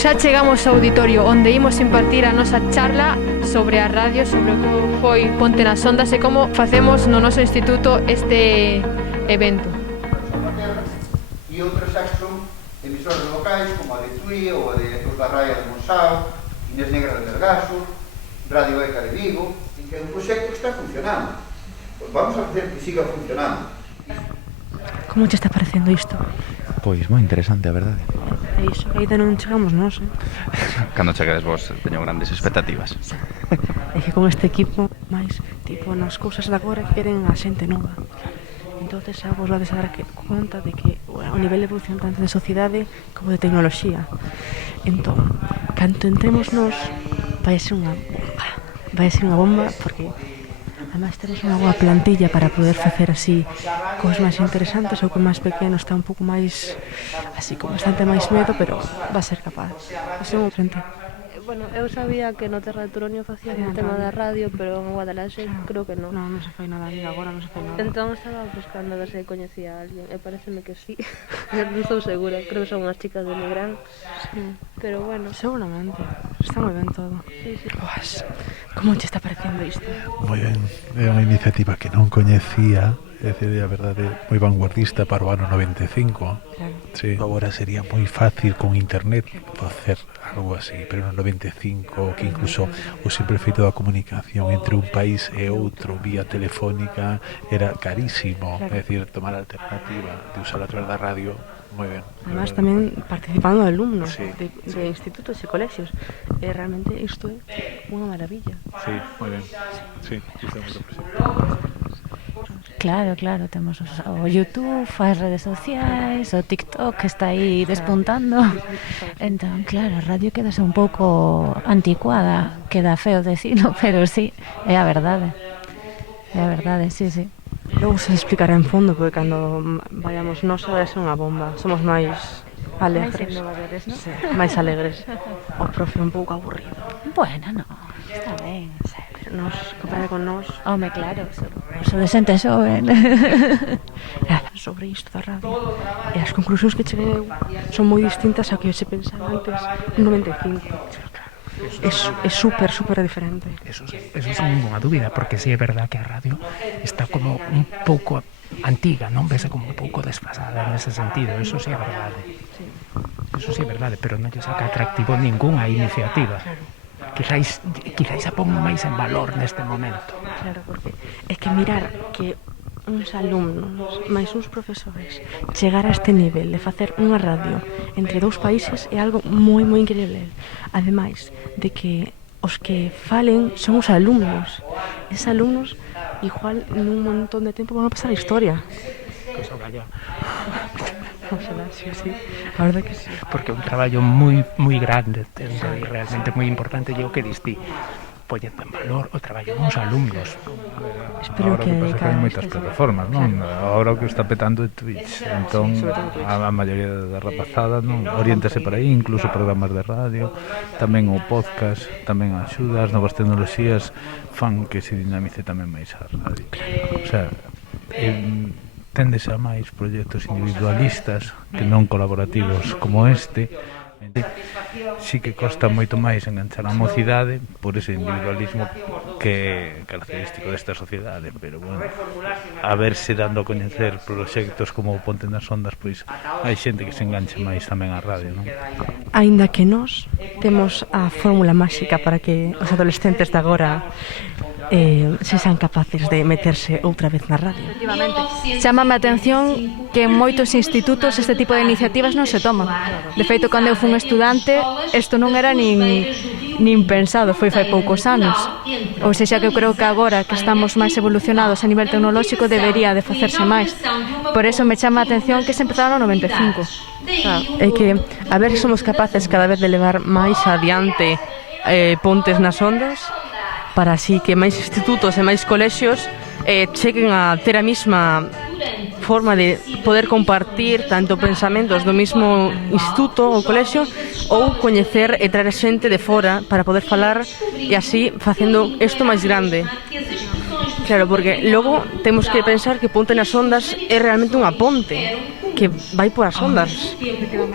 xa chegamos ao auditorio onde imos impartir a nosa charla sobre a radio, sobre o que foi Ponte nas Ondas e como facemos no noso instituto este evento. E outras xa son emisoras locais como a de Tui ou a de Cruz da Raya de Monsao, Inés Negra de Vergaso, Radio Eca de Vigo, en que é un proxecto que está funcionando. Pues vamos a facer que siga funcionando. Como te está parecendo isto? Pois moi interesante, a verdade. É iso, que ainda non chegamos nós, Cando chegues vos, teño grandes expectativas. É que con este equipo, máis, tipo, nas cousas de agora queren a xente nova. Entonces xa vos vades a dar conta de que o nivel de evolución tanto de sociedade como de tecnoloxía. Entón, canto entremos nós, vai ser unha bomba. Vai ser unha bomba porque además temos unha boa plantilla para poder facer así cos máis interesantes ou co máis pequeno está un pouco máis así con bastante máis medo, pero va a ser capaz. Iso é frente. Bueno, eu sabía que no Terra de Turonio facían o tema da radio, pero en Guadalaxe creo que non. Non se fai nada, ni agora non se fai nada. Entón estaba buscando a ver se coñecía a alguén, e pareceme que sí. Non estou segura, creo que son unhas chicas de Negrán. Sí. Pero bueno. Seguramente, está moi ben todo. Sí, sí. Pues, como te está parecendo isto? Moi ben, é unha iniciativa que non coñecía, é dicir, a verdade, moi vanguardista para o ano 95. Claro. Sí. Agora sería moi fácil con internet facer algo así, pero no 95, que incluso o simple feito da comunicación entre un país e outro vía telefónica era carísimo, claro. É dicir, tomar a alternativa de usar a través da radio, moi ben. Además tamén participando alumnos sí, de institutos e colexios. Realmente isto é unha maravilla. Sí, moi ben. Sí, isto é moito proxecto. Claro, temos o YouTube, as redes sociais, o TikTok que está aí despuntando. Entón, claro, a radio quedase un pouco anticuada, queda feo decirlo, pero sí, é a verdade. É a verdade, sí. Logo se explicará en fondo, porque cando vayamos nós vai ser unha bomba. Somos máis alegres. Máis innovadores, non? Sí, máis alegres. O profe un pouco aburrido. Bueno, non, está ben. Pero nos, comparado con nós... Home, claro, so de xente xoven. Sobre isto da radio. E as conclusións que cheguei eu son moi distintas a que se pensaba antes en 95. É super diferente. Eso é unha dúbida, porque si é verdad que a radio está como un pouco antiga, non? Vese como un pouco desfasada nese sentido, eso si é verdade. Eso si é verdade, pero non lle saca atractivo ningunha iniciativa. Quizáis a pon máis en valor neste momento. Claro, porque é que mirar que uns alumnos máis uns profesores chegar a este nivel de facer unha radio entre dous países é algo moi increíble. Ademais de que os que falen son os alumnos. Esos alumnos igual nun montón de tempo van a pasar a historia. Cosa vaya. Sí, a verdade que sí. Porque é un traballo moi grande, e realmente moi importante, e o que distí poñendo en valor o traballo dos alumnos. Espero que hai moitas plataformas, non? Agora o que está petando é Twitch, entón a maioría da rapazada non oriéntase por aí, incluso programas de radio, tamén o podcast, tamén axuda, as novas tecnoloxías fan que se dinamice tamén máis a radio. O sea, téndese a máis proxectos individualistas que non colaborativos como este. Sí que costa moito máis enganchar a mocidade por ese individualismo que é característico desta sociedade, pero bueno, a verse dando a coñecer proxectos como Ponte nas Ondas, pois hai xente que se enganche máis tamén á radio, non? Aínda que nós temos a fórmula máxica para que os adolescentes de agora se sean capaces de meterse outra vez na radio. Chámame a atención que en moitos institutos este tipo de iniciativas non se toman. De feito, cando eu fui un estudante, isto non era nin pensado, foi fai poucos anos. Ou seja, que eu creo que agora que estamos máis evolucionados a nivel tecnolóxico debería de facerse máis. Por eso me chama a atención que se empezaron no 95. É que a ver se somos capaces cada vez de levar máis adiante Pontes nas Ondas, para así que máis institutos e máis colexios cheguen a ter a mesma forma de poder compartir tanto pensamentos do mesmo instituto ou colexio ou coñecer e traer xente de fora para poder falar e así facendo isto máis grande. Claro, porque logo temos que pensar que Ponte nas Ondas é realmente unha ponte que vai por as ondas.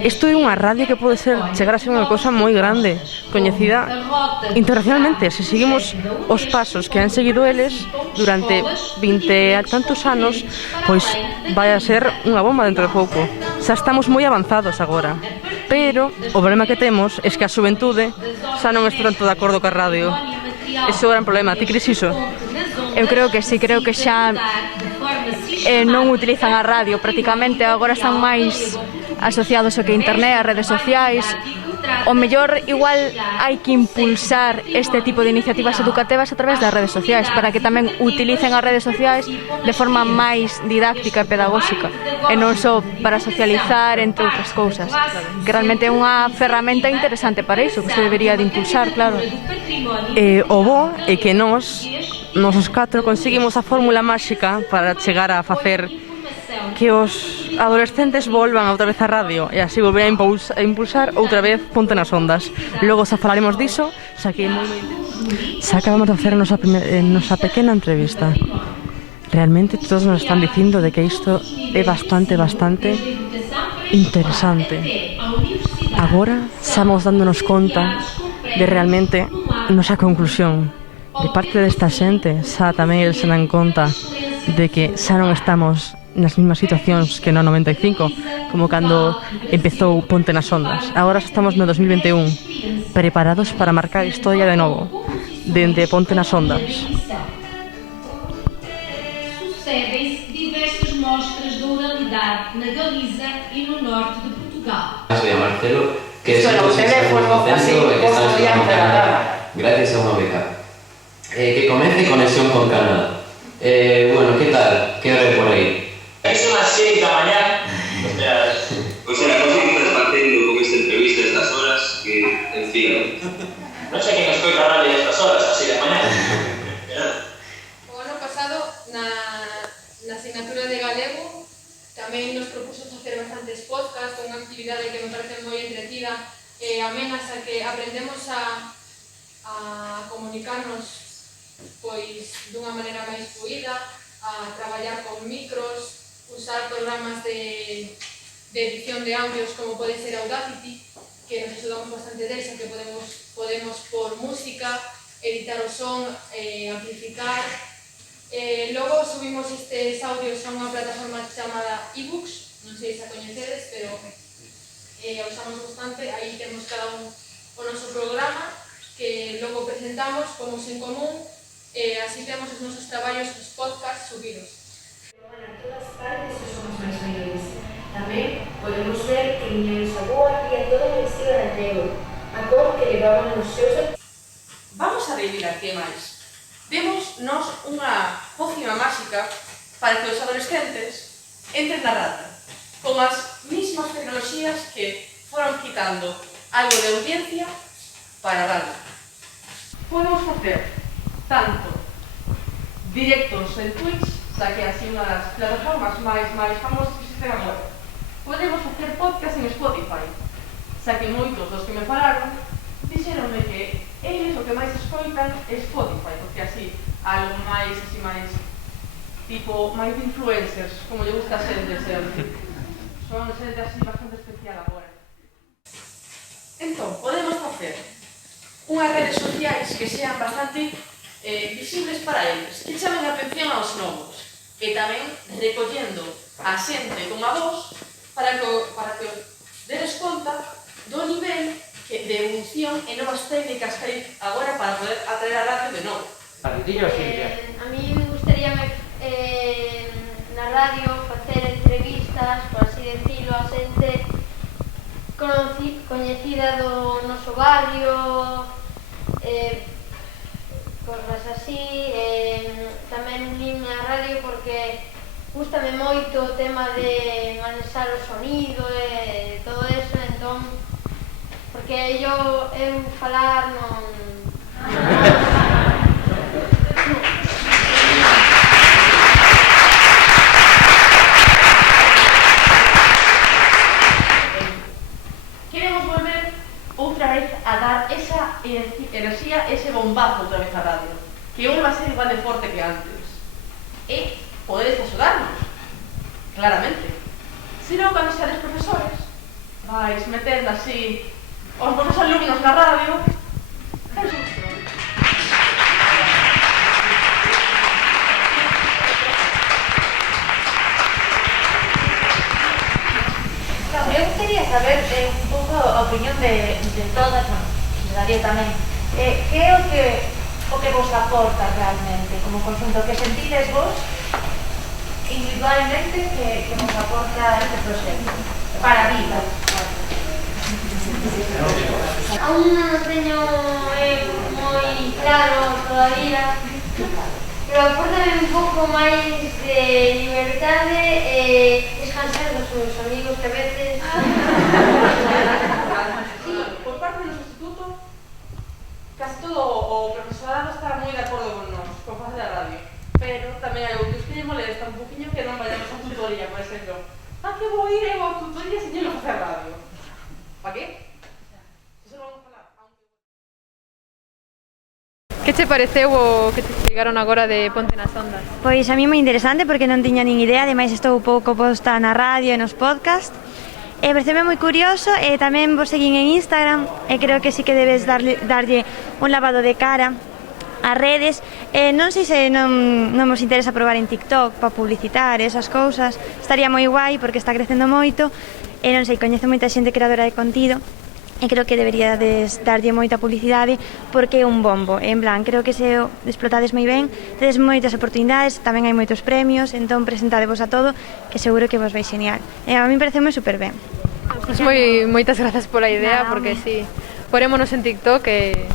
Isto é unha radio que pode chegar a ser unha cosa moi grande, coñecida internacionalmente. Se seguimos os pasos que han seguido eles durante 20 e tantos anos, pois vai a ser unha bomba dentro de pouco. Xa estamos moi avanzados agora, pero o problema que temos é que a xuventude xa non está tanto de acordo ca radio. Ese é o gran problema. Ti crees iso? Eu creo que sí, creo que xa non utilizan a radio prácticamente, agora están máis asociados ao que internet, as redes sociais. O mellor, igual hai que impulsar este tipo de iniciativas educativas a través das redes sociais para que tamén utilicen as redes sociais de forma máis didáctica e pedagóxica e non só para socializar, entre outras cousas, que realmente é unha ferramenta interesante para iso, que se debería de impulsar, claro. O bo é que nós os 4 conseguimos a fórmula máxica para chegar a facer que os adolescentes volvan outra vez á radio e así volver a impulsar outra vez Ponte nas Ondas. Logo xa falaremos diso, xa que xa acabamos de facer a nosa pequena entrevista. Realmente todos nos están dicindo de que isto é bastante interesante. Agora estamos dándonos conta de realmente nosa conclusión. De parte desta xente xa tamén eles se dan conta de que xa non estamos nas mesmas situacións que no 95, como cando empezou Ponte nas Ondas. Agora estamos no 2021, preparados para marcar historia de novo, dende Ponte nas Ondas. Sucedem-se diversas mostras de oralidade na Galiza e no norte de Portugal. Soy Marcelo, que es un teléfono así, gracias a una beca. Que comience conexión con Canadá. Bueno, ¿qué tal? ¿Qué hora es por ahí? Son las 6 da mañá. Pois era, non sei que estás facendo con esta entrevista a estas horas que, en fin, non sei quen escoita a radio a estas horas, así de mañá. O ano pasado, na asignatura de galego, tamén nos propuso facer bastantes podcasts, unha actividade que me parece moi entretida e amenas a que aprendemos a comunicarnos pois dunha maneira máis fluida, a traballar con micros, usar programas de edición de audios como pode ser Audacity, que nos axudamos bastante deles, que podemos por música, editar o son, amplificar. Logo subimos estes audios a unha plataforma chamada eBooks, non sei se a coñecedes, pero a usamos bastante. Aí temos cada un o noso programa que logo presentamos, pomos en común, e así temos os nosos traballos, os podcasts subidos. En todas partes somos máis maiores. Tamén podemos ver que Niño de Saboa ia toda vestida de negro, a cor que levaban os seus... Vamos a adivinar que máis. Demos nos unha pócima máxica para que os adolescentes entren na radio, con as mismas tecnoloxías que foron quitando algo de audiencia para a radio. Podemos facer tanto directos en Twitch, xa que é así unha das plataformas máis famosas que existen agora. Podemos facer podcast en Spotify, xa que moitos dos que me falaron dixeronme que eles o que máis escoitan é Spotify, porque así, algo máis tipo, máis de influencers, como lle gusta a xente ser. Son xente así bastante especial agora. Entón, podemos facer unhas redes sociais que sean bastante visibles para eles, que chamen a atención aos novos, e tamén recollendo a xente con a voz para que deles conta do nivel de evolución e novas técnicas que hai agora para poder atraer a radio de novo. A mí me gustaría na radio facer entrevistas, por así decirlo, a xente coñecida do noso barrio, cosas así. Tamén vim na radio porque gústame moito o tema de manexar o sonido e todo eso, entón, porque eu falar non... Queremos volver outra vez a dar esa enerxía, ese bombazo outra vez a radio, que hoxe va a ser igual de forte que antes. E podedes axudarnos, claramente. Se non, cando seres profesores, vais metendo así os vosos alumnos na radio. Eu quería saber un pouco a opinión de todas, de Darío tamén. Que é o que vos aporta realmente como conxunto? Que sentides vos individualmente que vos aporta este proxecto para a vida? Aún non o teño moi claro todavía, pero aportame un pouco máis de liberdade e descansar dos meus amigos que a veces... Por parte do noso instituto, casi todo o profesorado está moi de acordo con nós, con facer a radio. Pero tamén hai outros que lle molesta un poquinho que non vayamos a tutoría, por exemplo. Que vou ir eu a tutoría se non facer radio? Pa que? Que che pareceu o que te explicaron agora de Ponte nas Ondas? Pois a mí moi interesante porque non tiña nin idea, ademais estou pouco posta na radio e nos podcast. Pareceme moi curioso e tamén vos seguín en Instagram e creo que sí que debes darlle un lavado de cara ás redes. Non sei se non vos interesa probar en TikTok para publicitar esas cousas. Estaría moi guai porque está crecendo moito e non sei, coñezo moita xente creadora de contido e creo que deberíades darlle moita publicidade porque é un bombo. En plan, creo que se o explotades moi ben, tedes moitas oportunidades, tamén hai moitos premios, entón presentadevos a todo, que seguro que vos vai xenial. A mí pareceme super ben. Pues moitas grazas pola idea, porque sí, porémonos en TikTok e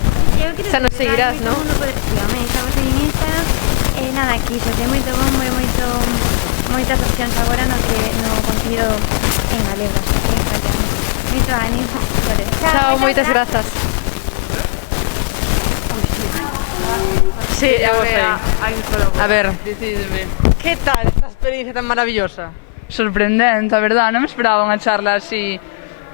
xa nos seguirás, non? Estamos en Instagram e nada, aquí se ten moito bombo e moitas opcións agora no contido en galego. Moito ánimo. Chao, moitas grazas. Sí, a ver, decidme. Que tal esta experiencia tan maravillosa? Sorprendente, a verdad, non me esperaba unha charla así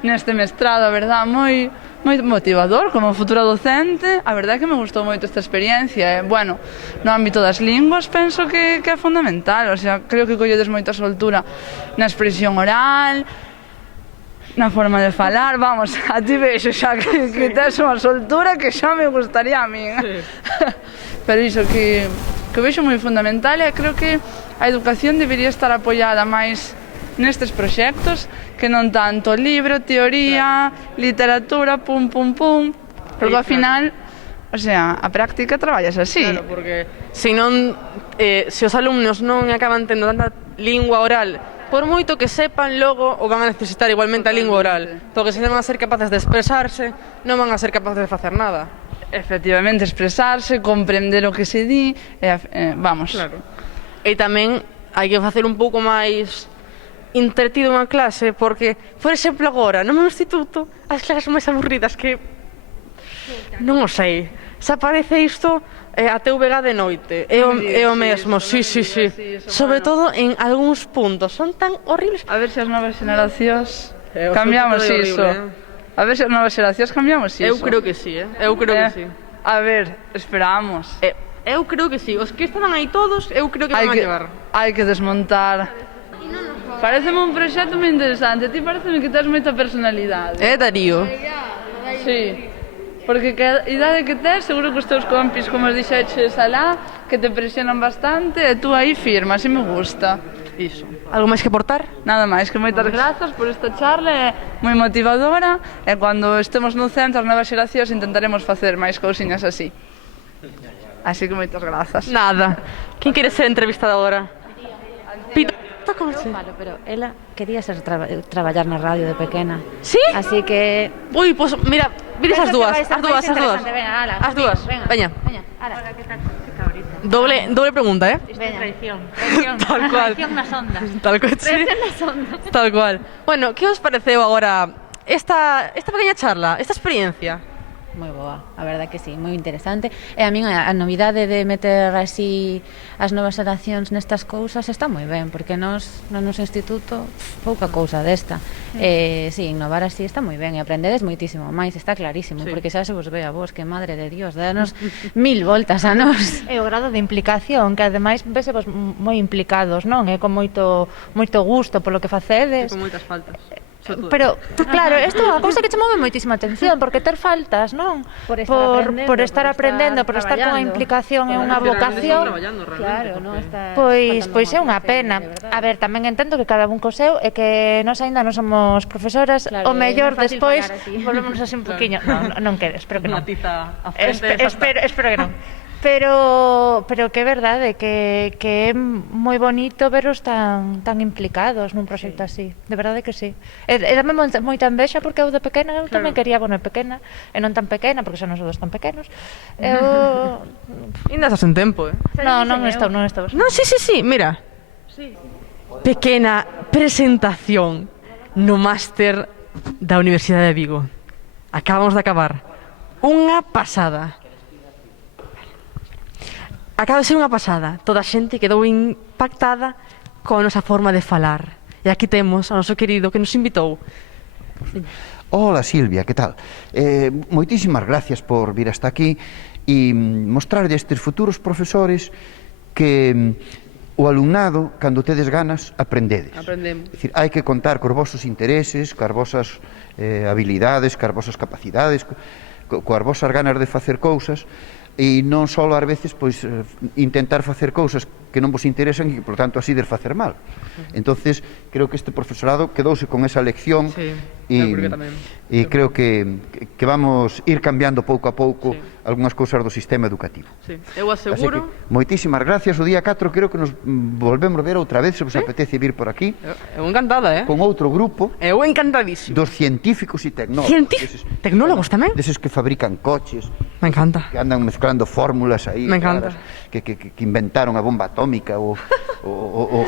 neste mestrado, a verdad, moi motivador como futura docente. A verdade é que me gustou moito esta experiencia. Bueno, no ámbito das linguas penso que é fundamental, o sea, creo que colledes moita soltura na expresión oral, na forma de falar, vamos, a ti vexo xa que tes unha soltura que xa me gustaría a min. Pero iso que vexo moi fundamental e creo que a educación debería estar apoiada máis nestes proxectos que non tanto libro, teoría, literatura, pum, pum, pum, porque ao final, o sea, a práctica traballas así. Claro, porque se os alumnos non acaban tendo tanta lingua oral, por moito que sepan, logo o van a necesitar igualmente a lingua oral, porque se non van a ser capaces de expresarse, non van a ser capaces de facer nada. Efectivamente, expresarse, comprender o que se di, vamos. Claro. E tamén hai que facer un pouco máis entretido unha clase, porque, por exemplo, agora, no meu instituto, as clases máis aburridas que... non o sei. Se aparece isto a TVG de noite, é o mesmo, sí. Sobre todo en algúns puntos, son tan horribles. A ver se as novas xeracións cambiamos iso. A ver se as novas xeracións cambiamos iso. Eu creo que sí, eu creo que sí. A ver, esperamos. Eu creo que sí, os que estaban aí todos, eu creo que van a llevar. Hai que desmontar. Pareceme un proxecto moi interesante, ti pareceme que tens moita personalidade. Darío? Sí. Porque que idade que tes, seguro que os teus compis, como os dixeches alá, que te presionan bastante, e tú aí firmas, e me gusta. Iso. Algo máis que aportar? Nada máis, que moitas grazas por esta charla, é moi motivadora, e cando estemos no centro, as novas xeracións, intentaremos facer máis cousiñas así. Así que moitas grazas. Nada. Quen quere ser entrevistada agora? Pito. Falo, pero ela quería ser traballar na radio de pequena. Sí? Así que... Ui, pois, mira, vides as dúas, as dúas. As dúas, veña. Doble pregunta, Traición. Tal cual. Traición nas ondas. Tal cual, sí. Traición nas ondas. Tal cual. Bueno, que os pareceu agora esta pequena charla, esta experiencia? Moi boa, a verdade que sí, moi interesante. E a min a novidade de meter así as novas xeracións nestas cousas está moi ben, porque nos no noso instituto pouca cousa desta. Sí, innovar así está moi ben e aprendedes moitísimo máis, está clarísimo, porque xa se vos ve a vos, que madre de Dios, danos 1000 voltas a nós. E o grado de implicación, que ademais vese vos moi implicados, non? E con moito gusto polo que facedes. E con moitas faltas. Pero, claro, isto é unha cousa que che move moitísima atención, porque ter faltas, non? Por estar aprendendo, por estar con a implicación e unha vocación. Claro, non está. Pois é unha pena. A ver, tamén entendo que cada un co seu e que nós aínda non somos profesoras, o mellor despois volvemos así un poquinho. Non queres, espero que non. Unha tiza a frente. Espero que non. Pero que é verdade que é moi bonito veros tan implicados nun proxecto así. De verdade que sí. E dame moita envexa porque eu de pequena eu tamén quería, pequena, e non tan pequena porque son os dos tan pequenos. Ainda estás en tempo, Non estou. Non, sí, mira. Pequena presentación no máster da Universidade de Vigo. Acabamos de acabar. Unha pasada. Acaba de ser unha pasada. Toda a xente quedou impactada coa nosa forma de falar. E aquí temos ao noso querido que nos invitou. Hola Silvia, que tal? Moitísimas gracias por vir hasta aquí e mostrarlle a estes futuros profesores que o alumnado, cando tedes ganas, aprendedes. Aprendemos. É dicir, hai que contar cos vosos intereses, coas vosas habilidades, coas vosas capacidades, coas vosas ganas de facer cousas, e non só ás veces pois intentar facer cousas que non vos interesan e que, por tanto, así de facer mal. Entonces, creo que este profesorado quedouse con esa lección e creo que vamos ir cambiando pouco a pouco algunhas cousas do sistema educativo. Eu aseguro. Moitísimas gracias. O día 4 creo que nos volvemos ver outra vez, se vos apetece vir por aquí. Eu encantada, con outro grupo. Eu encantadísimo. Dos científicos e tecnólogos. Tecnólogos tamén? Deses que fabrican coches. Me encanta. Que andan mezclando fórmulas aí. Me encanta. Que inventaron a bomba atómica o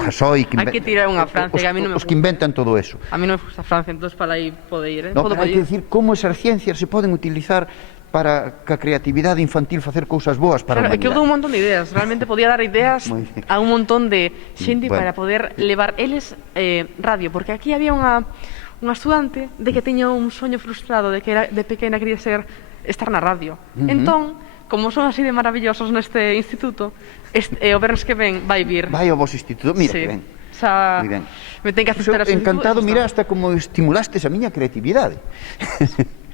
gasoil. Hai que tirar unha Francia, que a mí non me gusta. Os que inventan todo eso. A mí non me gusta Francia, entón para aí pode ir, No, pero hai que decir como esas ciencias se poden utilizar para que a creatividade infantil facer cousas boas para a humanidade. É que eu dou un montón de ideas, realmente podía dar ideas a un montón de xente para poder levar eles radio, porque aquí había unha estudante de que tiña un soño frustrado de que era de pequena quería estar na radio. Entón, como son así de maravillosos neste instituto, o vernos que ven vai vir. Vai ao vos instituto, mira que ven. Moi ben. Me ten que aceptar a encantado, mira, hasta como estimulastes a miña creatividade.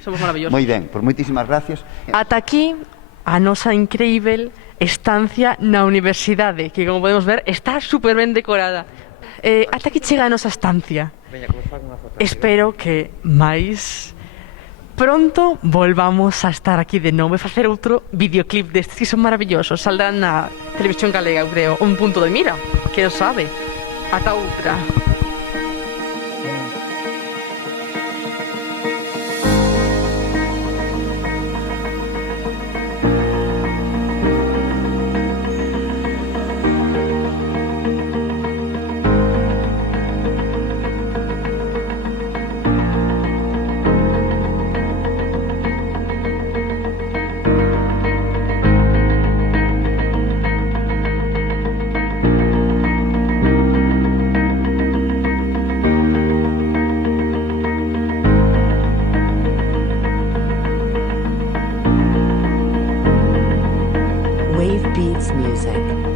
Somos maravillosos. Moi ben, por moitísimas gracias. Ata aquí a nosa increíble estancia na universidade, que como podemos ver está super ben decorada. Ata aquí chega a nosa estancia. Espero que máis pronto volvamos a estar aquí de novo e facer outro videoclip destes que son maravillosos. Saldrán na televisión galega, eu creo, un punto de mira, quen sabe. Ata outra. Wave Beats Music.